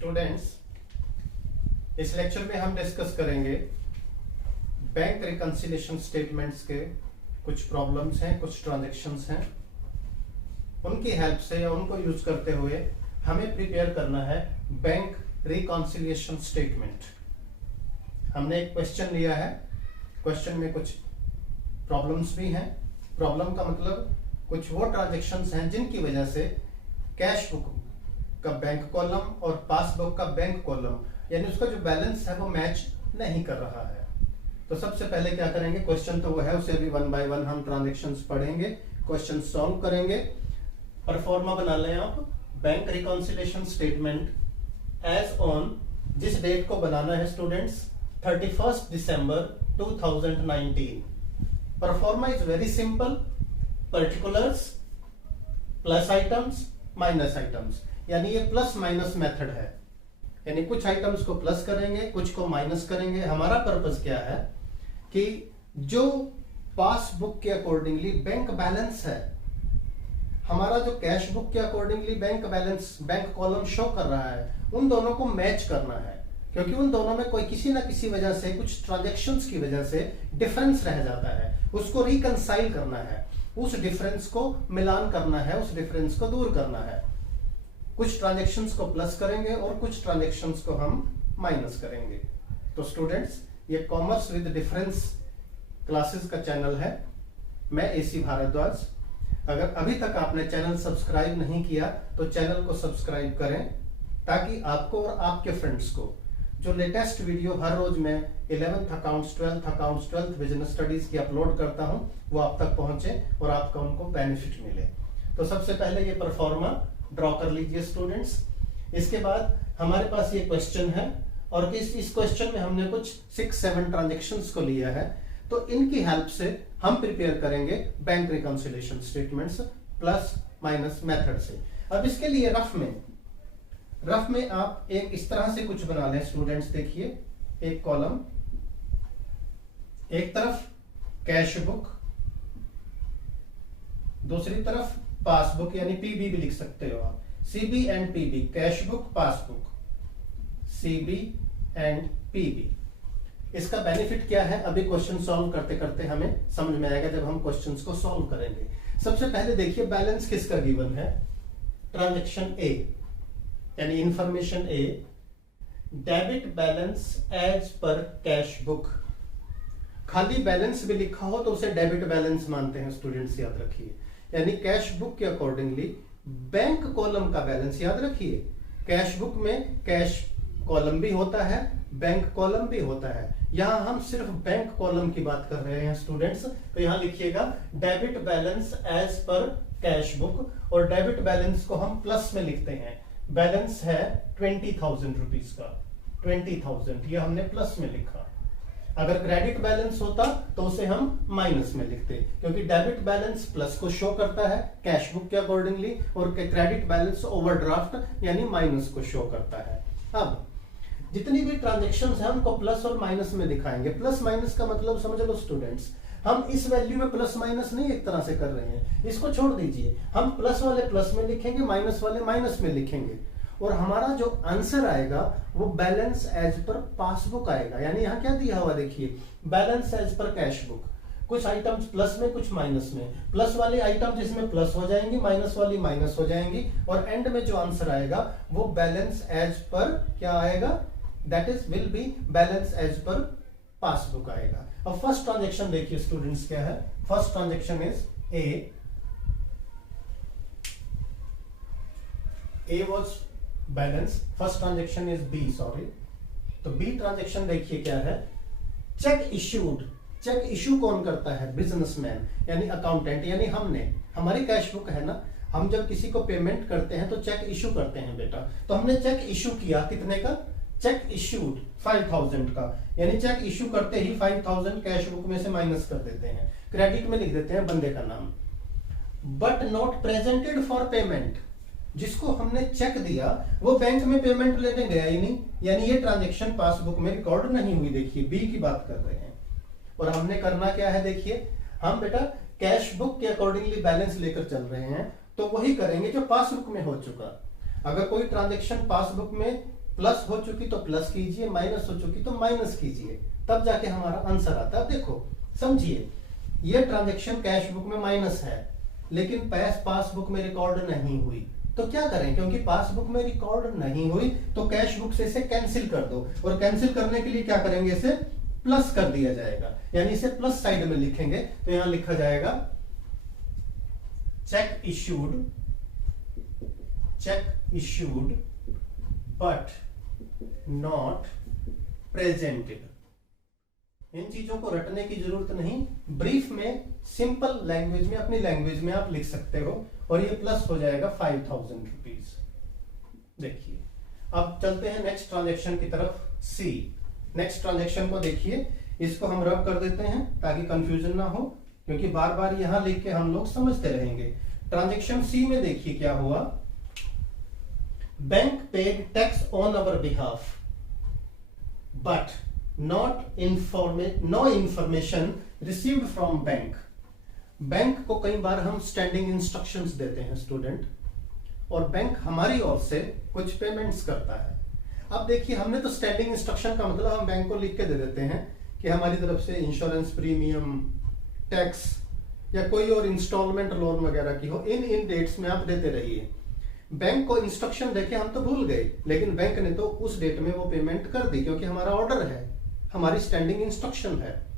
Students, इस lecture में हम डिस्कस करेंगे बैंक रिकंसिलिएशन स्टेटमेंट्स के कुछ प्रॉब्लम्स हैं, कुछ ट्रांजैक्शंस हैं। उनकी हेल्प से या उनको यूज करते हुए हमें प्रिपेयर करना है बैंक रिकंसिलिएशन स्टेटमेंट। हमने एक क्वेश्चन लिया है, क्वेश्चन में कुछ प्रॉब्लम्स भी हैं। प्रॉब्लम का मतलब कुछ वो ट्रांजैक्शंस हैं जिनकी वजह से कैश बुक का बैंक कॉलम और पासबुक का बैंक कॉलम यानी उसका जो बैलेंस है वो मैच नहीं कर रहा है। तो सबसे पहले क्या करेंगे, क्वेश्चन तो वो है, उसे भी वन बाय वन हम ट्रांजैक्शंस पढ़ेंगे, क्वेश्चन सॉल्व करेंगे। परफॉर्मा बना लें आप, bank reconciliation statement as on, जिस डेट को बनाना है स्टूडेंट्स 31 दिसंबर 2019। Proforma is very simple, particulars plus items minus items, यानी ये प्लस माइनस मेथड है, यानी कुछ आइटम्स को प्लस करेंगे कुछ को माइनस करेंगे। हमारा पर्पस क्या है कि जो पासबुक के अकॉर्डिंगली बैंक बैलेंस है, हमारा जो कैश बुक के accordingly bank balance bank column show कर रहा है, उन दोनों को मैच करना है, क्योंकि उन दोनों में कोई किसी ना किसी वजह से कुछ ट्रांजैक्शंस की वजह से डिफरेंस रह जाता है, उसको रिकंसाइल करना है, उस डिफरेंस को मिलान करना है, उस डिफरेंस को दूर करना है। कुछ ट्रांजैक्शंस को प्लस करेंगे और कुछ ट्रांजैक्शंस को हम माइनस करेंगे। तो स्टूडेंट्स, ये कॉमर्स विद डिफरेंस क्लासेस का चैनल है, मैं एसी भारद्वाज। अगर अभी तक आपने चैनल सब्सक्राइब नहीं किया तो चैनल को सब्सक्राइब करें, ताकि आपको और आपके फ्रेंड्स को जो लेटेस्ट वीडियो हर रोज मैं 11th accounts, 12th accounts, 12th business studies की अपलोड करता हूं, वो आप तक पहुंचे और आपका उनको बेनिफिट मिले। तो सबसे पहले ये परफॉर्मा ड्रॉ कर लीजिए स्टूडेंट्स। इसके बाद हमारे पास ये क्वेश्चन है और इस क्वेश्चन में हमने कुछ 6-7 ट्रांजैक्शंस को लिया है, तो इनकी हेल्प से हम प्रिपेयर करेंगे bank reconciliation statements plus minus method से। अब इसके लिए रफ में आप एक इस तरह से कुछ बना लें स्टूडेंट्स। देखिए, एक कॉलम, एक तरफ कैश बुक, दूसरी तरफ पासबुक यानी पीबी भी लिख सकते हो आप, CB and PB, cash book passbook, CB and PB. इसका बेनिफिट क्या है, अभी क्वेश्चन सॉल्व करते करते हमें समझ में आएगा जब हम क्वेश्चंस को सॉल्व करेंगे। सबसे पहले देखिए बैलेंस किसका गिवन है, ट्रांजैक्शन ए यानी इंफॉर्मेशन ए, debit balance as per cash book. खाली बैलेंस भी लिखा हो तो उसे डेबिट बैलेंस मानते हैं स्टूडेंट्स, याद रखिए। यानी कैश बुक के अकॉर्डिंगली बैंक कॉलम का बैलेंस याद रखिए। कैश बुक में कैश कॉलम भी होता है, बैंक कॉलम भी होता है। यहां हम सिर्फ बैंक कॉलम की बात कर रहे हैं स्टूडेंट्स, तो यहां लिखिएगा debit balance as per cash book, और डेबिट बैलेंस को हम प्लस में लिखते हैं। बैलेंस है 20,000 रुपीज का, 20,000 ये हमने प्लस में लिखा। अगर क्रेडिट बैलेंस होता तो उसे हम माइनस में लिखते, क्योंकि डेबिट बैलेंस प्लस को शो करता है कैश बुक के अकॉर्डिंगली, और क्रेडिट बैलेंस ओवरड्राफ्ट यानी माइनस को शो करता है। अब जितनी भी ट्रांजैक्शंस हैं उनको प्लस और माइनस में दिखाएंगे। प्लस माइनस का मतलब समझ लो स्टूडेंट्स, हम इस वैल्यू में प्लस माइनस नहीं एक तरह से कर रहे हैं, इसको छोड़ दीजिए। हम प्लस वाले प्लस में लिखेंगे, माइनस वाले माइनस में लिखेंगे, और हमारा जो आंसर आएगा वो बैलेंस एज पर पासबुक आएगा। यानी यहाँ क्या दिया हुआ देखिए, balance as per cash book, कुछ आइटम्स प्लस में कुछ माइनस में, प्लस वाले आइटम जिसमें प्लस हो जाएंगी, माइनस वाली माइनस हो जाएंगी, और एंड में जो आंसर आएगा वो बैलेंस एज पर क्या आएगा, that is will be balance as per passbook आएगा। अब फर्स्ट ट्रांजैक्शन देखिए स्टूडेंट्स क्या है, first transaction is A was balance, first transaction is B, sorry. तो बी ट्रांजैक्शन देखिए क्या है, चेक इश्यूड। चेक इश्यू कौन करता है, बिजनेसमैन यानी अकाउंटेंट, यानी हमने, हमारी कैश बुक है ना, हम जब किसी को पेमेंट करते हैं तो चेक इश्यू करते हैं बेटा। तो हमने चेक इश्यू किया, कितने का, चेक इश्यूड 5,000 का, यानी चेक इश्यू करते ही 5,000 कैश बुक में से माइनस कर देते हैं, क्रेडिट में लिख देते हैं बंदे का नाम। But not presented for payment, जिसको हमने चेक दिया वो बैंक में पेमेंट लेने गया ही नहीं, यानी ये ट्रांजैक्शन पासबुक में रिकॉर्ड नहीं हुई। देखिए बी की बात कर रहे हैं, और हमने करना क्या है, देखिए हम बेटा कैश बुक के अकॉर्डिंगली बैलेंस लेकर चल रहे हैं, तो वही करेंगे जो पासबुक में हो चुका। अगर कोई ट्रांजैक्शन पासबुक में प्लस हो चुकी तो प्लस कीजिए, माइनस हो चुकी तो माइनस कीजिए, तब जाके हमारा आंसर आता है। देखो समझिए, ये ट्रांजैक्शन कैश बुक में माइनस है, लेकिन पासबुक में रिकॉर्ड नहीं हुई, तो क्या करें, क्योंकि पासबुक में रिकॉर्ड नहीं हुई तो कैश बुक से इसे कैंसिल कर दो, और कैंसिल करने के लिए क्या करेंगे, इसे प्लस कर दिया जाएगा, यानी इसे प्लस साइड में लिखेंगे। तो यहां लिखा जाएगा cheque issued but not presented. इन चीजों को रटने की जरूरत नहीं, ब्रीफ में सिंपल लैंग्वेज में, अपनी लैंग्वेज में आप लिख सकते हो, और ये प्लस हो जाएगा 5000 रुपीज। देखिए अब चलते हैं नेक्स्ट ट्रांजैक्शन की तरफ, सी। नेक्स्ट ट्रांजैक्शन को देखिए, इसको हम रब कर देते हैं ताकि कंफ्यूजन ना हो, क्योंकि बार बार यहां लिख के हम लोग समझते रहेंगे। ट्रांजैक्शन सी में देखिए क्या हुआ, bank paid tax on our behalf but no information received from bank. Bank को कई बार हम स्टैंडिंग इंस्ट्रक्शंस देते हैं स्टूडेंट, और बैंक हमारी ओर से कुछ पेमेंट्स करता है। अब देखिए, हमने तो स्टैंडिंग इंस्ट्रक्शन का मतलब हम बैंक को लिख के दे देते हैं कि हमारी तरफ से इंश्योरेंस प्रीमियम, टैक्स या कोई और इंस्टॉलमेंट लोन वगैरह की हो, इन डेट्स में आप देते रहिए। बैंक को इंस्ट्रक्शन देके हम तो भूल गए, लेकिन बैंक ने तो उस डेट में वो पेमेंट कर दी, क्योंकि हमारा ऑर्डर है, हमारी स्टैंडिंग इंस्ट्रक्शन है।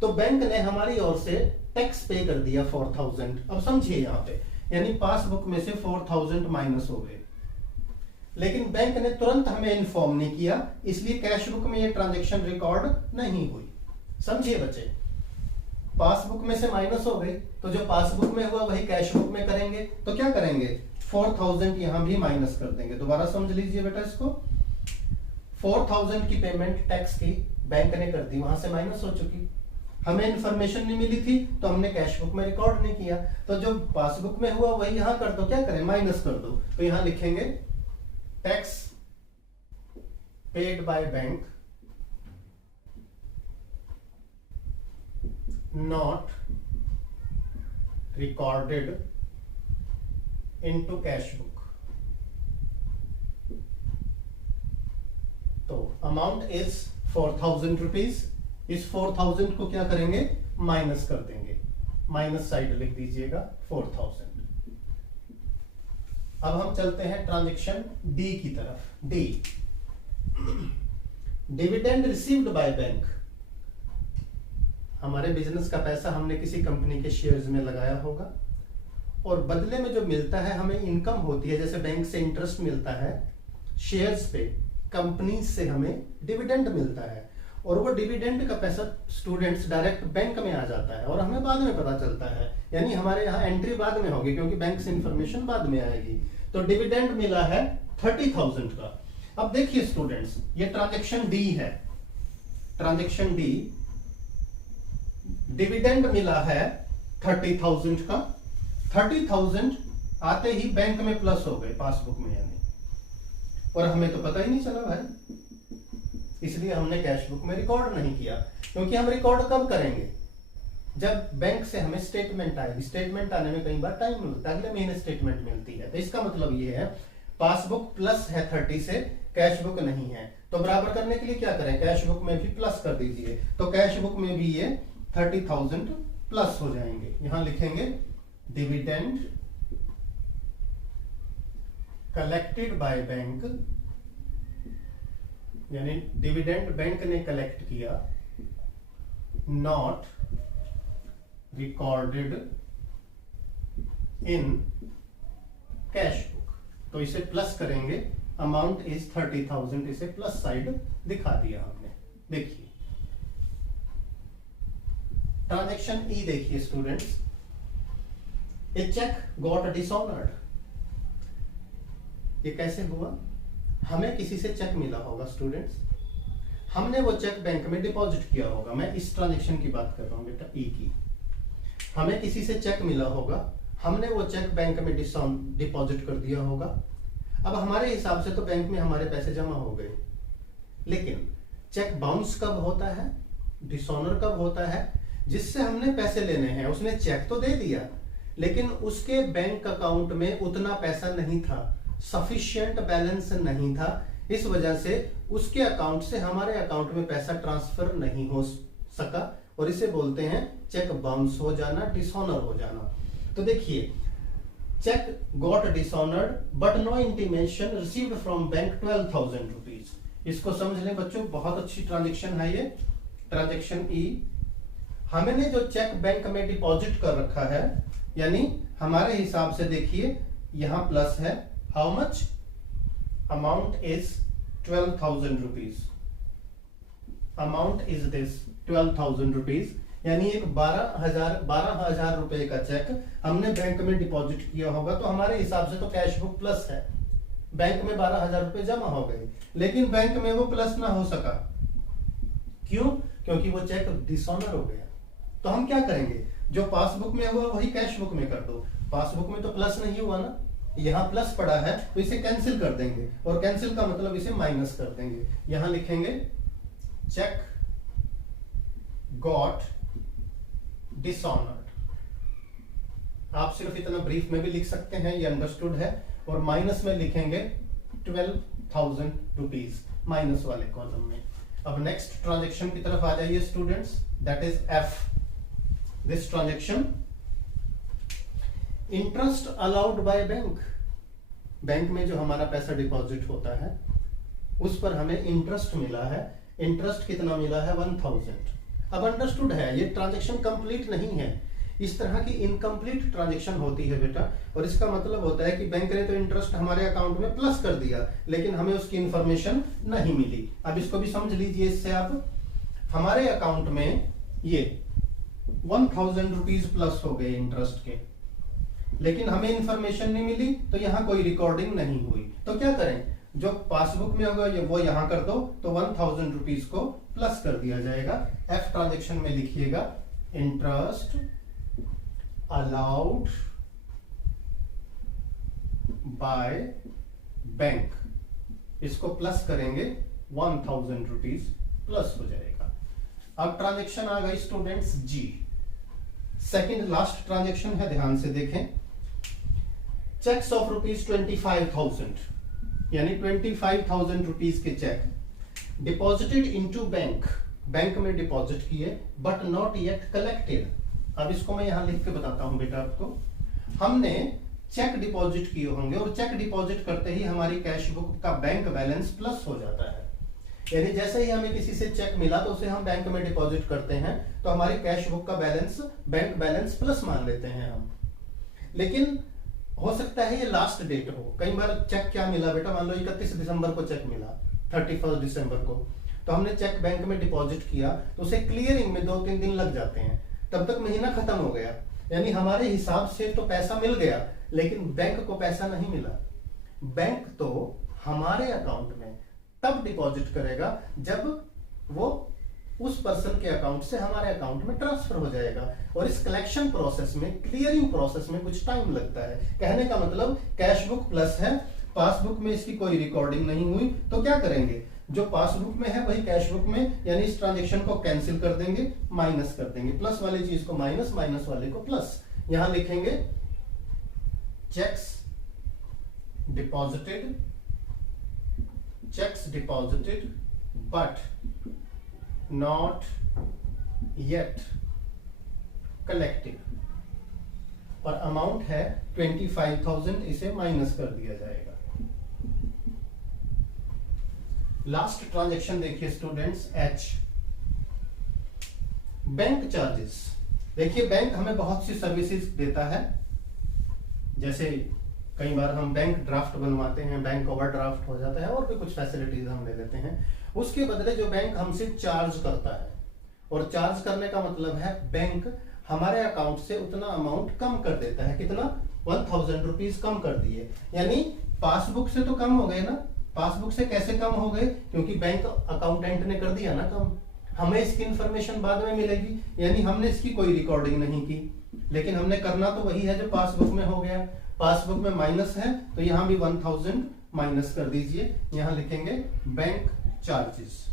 तो बैंक ने हमारी ओर से टैक्स पे कर दिया 4000। अब समझिए यहाँ पे, यानी पासबुक में से 4000 माइनस हो गए, लेकिन बैंक ने तुरंत हमें इन्फॉर्म नहीं किया, इसलिए कैश बुक में ये ट्रांजैक्शन रिकॉर्ड नहीं हुई। समझिए बच्चे, पासबुक में से माइनस हो गई, तो जो पासबुक में हुआ वही कैश बुक में करेंगे, तो क्या करेंगे, 4000 यहां भी माइनस कर देंगे। दोबारा समझ लीजिए बेटा इसको, 4000 की पेमेंट टैक्स की बैंक ने कर दी, वहां से माइनस हो चुकी, हमें इंफॉर्मेशन नहीं मिली थी तो हमने कैश बुक में रिकॉर्ड नहीं किया, तो जो पासबुक में हुआ वही यहां कर दो, क्या करें, माइनस कर दो। तो यहां लिखेंगे tax paid by bank not recorded into cash book. तो अमाउंट इज 4000 रुपीज, इस 4000 को क्या करेंगे, माइनस कर देंगे, माइनस साइड लिख दीजिएगा 4000। अब हम चलते हैं ट्रांजैक्शन डी की तरफ। D, dividend received by bank. हमारे बिजनेस का पैसा हमने किसी कंपनी के शेयर्स में लगाया होगा, और बदले में जो मिलता है हमें इनकम होती है, जैसे बैंक से इंटरेस्ट मिलता है शेयर्स पे, कंपनी से हमें डिविडेंड मिलता है, और वो डिविडेंड का पैसा स्टूडेंट्स डायरेक्ट बैंक में आ जाता है, और हमें बाद में पता चलता है, यानी हमारे यहाँ एंट्री बाद में होगी, क्योंकि बैंक से इंफॉर्मेशन बाद में आएगी। तो डिविडेंड मिला है 30,000 का। अब देखिए स्टूडेंट्स, ये ट्रांजैक्शन डी है, ट्रांजैक्शन डी, डिविडेंड मिला है 30,000 का, 30,000 आते ही बैंक में प्लस हो गए पासबुक में, यानी, और हमें तो पता ही नहीं चला भाई, इसलिए हमने कैश बुक में रिकॉर्ड नहीं किया। क्योंकि हम रिकॉर्ड कब करेंगे, जब बैंक से हमें स्टेटमेंट आएगी, स्टेटमेंट आने में कई बार टाइम मिलता है, अगले महीने स्टेटमेंट मिलती है। तो इसका मतलब ये है पासबुक प्लस है 30 से, कैश बुक नहीं है, तो बराबर करने के लिए क्या करें, कैश बुक में भी प्लस कर दीजिए, तो कैश बुक में भी ये 30,000 प्लस हो जाएंगे। यहां लिखेंगे डिविडेंड कलेक्टेड बाय बैंक, यानी डिविडेंड बैंक ने कलेक्ट किया, not recorded in cash book. तो इसे प्लस करेंगे, अमाउंट इज 30,000, इसे प्लस साइड दिखा दिया हमने। देखिए ट्रांजैक्शन ई देखिए स्टूडेंट्स, ए चेक गॉट डिसऑनर्ड। ये कैसे हुआ, हमें किसी से चेक मिला होगा स्टूडेंट्स, हमने वो चेक बैंक में डिपॉजिट किया होगा, मैं इस ट्रांजैक्शन की बात कर रहा हूं बेटा, ई की। हमें किसी से चेक मिला होगा, हमने वो चेक बैंक में डिपॉजिट कर दिया होगा। अब हमारे हिसाब से तो बैंक में हमारे पैसे जमा हो गए, लेकिन चेक बाउंस कब होता है, डिसऑनर कब होता है, जिससे हमने पैसे लेने हैं उसने चेक तो दे दिया, लेकिन उसके बैंक अकाउंट में उतना पैसा नहीं था, सफिशिएंट बैलेंस नहीं था इस वजह से उसके अकाउंट से हमारे अकाउंट में पैसा ट्रांसफर नहीं हो सका और इसे बोलते हैं चेक बाउंस हो जाना, डिसऑनर हो जाना। तो देखिए, cheque got dishonoured but no intimation received from bank 12,000 rupees. इसको समझ लें बच्चों, बहुत अच्छी ट्रांजेक्शन है ये, ट्रांजेक्शन ई। हमने जो चेक बैंक में डिपॉजिट कर रखा है, यानी हमारे हिसाब से देखिए यहां प्लस है, how much, amount is 12,000 rupees, amount is this 12,000 rupees, यानी एक 12,000 रुपए का चेक हमने बैंक में डिपॉजिट किया होगा, तो हमारे हिसाब से तो कैश बुक प्लस है, बैंक में 12,000 रुपए जमा हो गए, लेकिन बैंक में वो प्लस ना हो सका। क्यों? क्योंकि वो चेक डिसऑनर हो गया। तो हम क्या करेंगे, जो पासबुक में हुआ वही कैश बुक में कर दो। पासबुक में तो प्लस नहीं हुआ ना, यहां प्लस पड़ा है, तो इसे कैंसिल कर देंगे, और कैंसिल का मतलब इसे माइनस कर देंगे। यहां लिखेंगे चेक गॉट डिसऑनर्ड। आप सिर्फ इतना ब्रीफ में भी लिख सकते हैं, ये अंडरस्टूड है, और माइनस में लिखेंगे 12,000 रुपीज माइनस वाले कॉलम में। अब नेक्स्ट ट्रांजेक्शन की तरफ आ जाइए students, that is F. This transaction, interest allowed by bank. Bank में जो हमारा पैसा डिपॉजिट होता है उस पर हमें इंटरेस्ट मिला है। इंटरेस्ट कितना मिला है? 1,000। अब अंडरस्टूड है, ये ट्रांजेक्शन कंप्लीट नहीं है। इस तरह की इनकम्प्लीट ट्रांजेक्शन होती है बेटा, और इसका मतलब होता है कि बैंक ने तो इंटरेस्ट हमारे अकाउंट में प्लस कर दिया, लेकिन हमें उसकी इंफॉर्मेशन नहीं मिली। अब इसको भी समझ लीजिए इससे आप, हमारे अकाउंट में ये 1,000 रुपीज प्लस हो गए इंटरेस्ट के, लेकिन हमें इंफॉर्मेशन नहीं मिली, तो यहां कोई रिकॉर्डिंग नहीं हुई। तो क्या करें, जो पासबुक में होगा वो यहां कर दो, तो 1,000 रुपीज को प्लस कर दिया जाएगा। एफ ट्रांजेक्शन में लिखिएगा इंटरेस्ट अलाउड बाय बैंक, इसको प्लस करेंगे 1,000 रुपीज प्लस हो जाएगा। अब ट्रांजेक्शन आ गई स्टूडेंट्स जी, सेकंड लास्ट ट्रांजेक्शन है, ध्यान से देखें। चेक्स ऑफ रुपीज 25,000, यानी 25,000 रुपीज के check deposited into bank, bank में डिपॉजिट किए बट नॉट येट कलेक्टेड। अब इसको मैं यहां लिख के बताता हूं बेटा आपको। हमने चेक डिपॉजिट किए होंगे और चेक डिपॉजिट करते ही हमारी कैश बुक का बैंक बैलेंस प्लस हो जाता है, यानी जैसे ही हमें किसी से चेक मिला तो उसे हम बैंक में डिपॉजिट करते हैं, तो हमारी कैश बुक का बैलेंस, बैंक बैलेंस प्लस मान लेते हैं हम। लेकिन हो सकता है ये लास्ट डेट हो, कई बार चेक क्या मिला बेटा, मान लो 31 दिसंबर को चेक मिला, 31 दिसंबर को, तो हमने चेक बैंक में डिपॉजिट किया, तो उसे क्लियरिंग में 2-3 दिन लग जाते हैं, तब तक महीना खत्म हो गया, यानी हमारे हिसाब से तो पैसा मिल गया, लेकिन बैंक को पैसा नहीं मिला। बैंक तो हमारे अकाउंट में तब डिपॉजिट करेगा जब वो उस पर्सन के अकाउंट से हमारे अकाउंट में ट्रांसफर हो जाएगा, और इस कलेक्शन प्रोसेस में, क्लियरिंग प्रोसेस में कुछ टाइम लगता है। कहने का मतलब कैश बुक प्लस है, पासबुक में इसकी कोई रिकॉर्डिंग नहीं हुई, तो क्या करेंगे, जो पासबुक में है वही कैश बुक में, यानी इस ट्रांजेक्शन को कैंसिल कर देंगे, माइनस कर देंगे, प्लस वाली चीज को माइनस, माइनस वाले को प्लस। यहां लिखेंगे checks deposited, checks deposited but not yet collected, और अमाउंट है 25,000, इसे माइनस कर दिया जाएगा। लास्ट ट्रांजेक्शन देखिए स्टूडेंट्स, एच, बैंक चार्जेस। देखिए बैंक हमें बहुत सी सर्विसेज देता है, जैसे कई बार हम बैंक ड्राफ्ट बनवाते हैं, बैंक ओवरड्राफ्ट हो जाता है, और भी कुछ फैसिलिटीज हम ले लेते हैं। उसके बदले जो बैंक हमसे चार्ज करता है, और चार्ज करने का मतलब है बैंक हमारे अकाउंट से उतना अमाउंट कम कर देता है। कितना? 1,000 रुपीज कम कर दिए, यानी पासबुक से तो कम हो गए ना। पासबुक से कैसे कम हो गए? क्योंकि बैंक अकाउंटेंट ने कर दिया ना कम, हमें इसकी इंफॉर्मेशन बाद में मिलेगी, यानी हमने इसकी कोई रिकॉर्डिंग नहीं की, लेकिन हमने करना तो वही है जो पासबुक में हो गया। पासबुक में माइनस है, तो यहां भी 1,000 माइनस कर दीजिए, यहां लिखेंगे बैंक चार्जेस,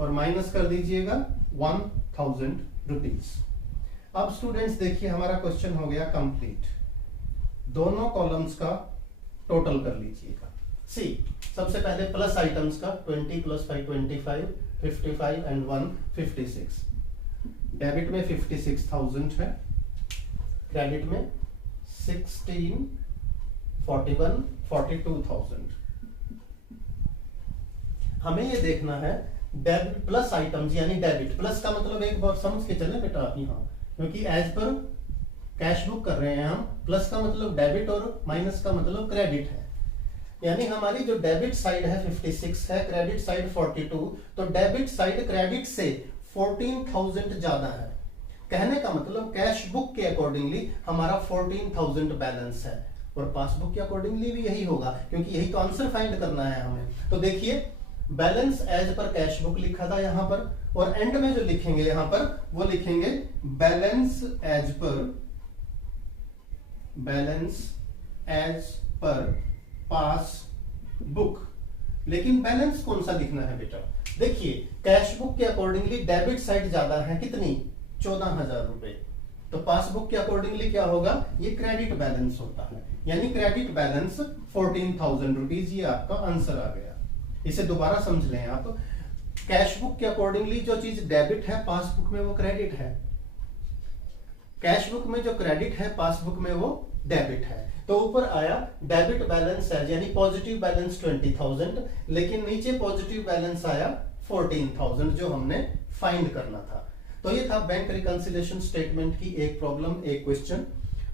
और माइनस कर दीजिएगा 1,000 रुपीज। अब स्टूडेंट्स देखिए हमारा क्वेश्चन हो गया कंप्लीट। दोनों कॉलम्स का टोटल कर लीजिएगा। सी सबसे पहले प्लस आइटम्स का 20 + 5 25, 55 एंड 1 56। डेबिट में 56,000 है, क्रेडिट में 16 41 42,000। हमें ये देखना है डेबिट प्लस आइटम्स यानी डेबिट प्लस का मतलब एक बार समझ के चले बेटा आप यहाँ, क्योंकि एज पर कैश बुक कर रहे हैं हम, प्लस का मतलब डेबिट और माइनस का मतलब क्रेडिट है। यानी हमारी जो डेबिट साइड है 56 है, क्रेडिट साइड 42, तो डेबिट साइड क्रेडिट से 14,000 ज्यादा है। कहने का मतलब कैश बुक के अकॉर्डिंगली हमारा 14,000 बैलेंस है, और पासबुक के अकॉर्डिंगली भी यही होगा, क्योंकि यही तो आंसर फाइंड करना है हमें। तो देखिए balance as per cash book लिखा था यहां पर, और एंड में जो लिखेंगे यहां पर वो लिखेंगे बैलेंस एज पर पासबुक। लेकिन बैलेंस कौन सा लिखना है बेटा? देखिए कैश बुक के अकॉर्डिंगली डेबिट साइड ज्यादा है, कितनी? 14,000 रुपए। तो पासबुक के अकॉर्डिंगली क्या होगा? ये क्रेडिट बैलेंस होता है, यानी क्रेडिट बैलेंस 14,000 रुपीज। ये आपका आंसर आ गया। इसे दोबारा समझ लें आप। कैश बुक के अकॉर्डिंगली जो चीज डेबिट है पासबुक में वो क्रेडिट है, कैश बुक में जो क्रेडिट है पासबुक में वो डेबिट है। तो ऊपर आया डेबिट बैलेंस है यानी पॉजिटिव बैलेंस 20,000, लेकिन नीचे पॉजिटिव बैलेंस आया 14,000 जो हमने फाइंड करना था। तो ये था बैंक रिकंसिलिएशन स्टेटमेंट की एक प्रॉब्लम, एक क्वेश्चन।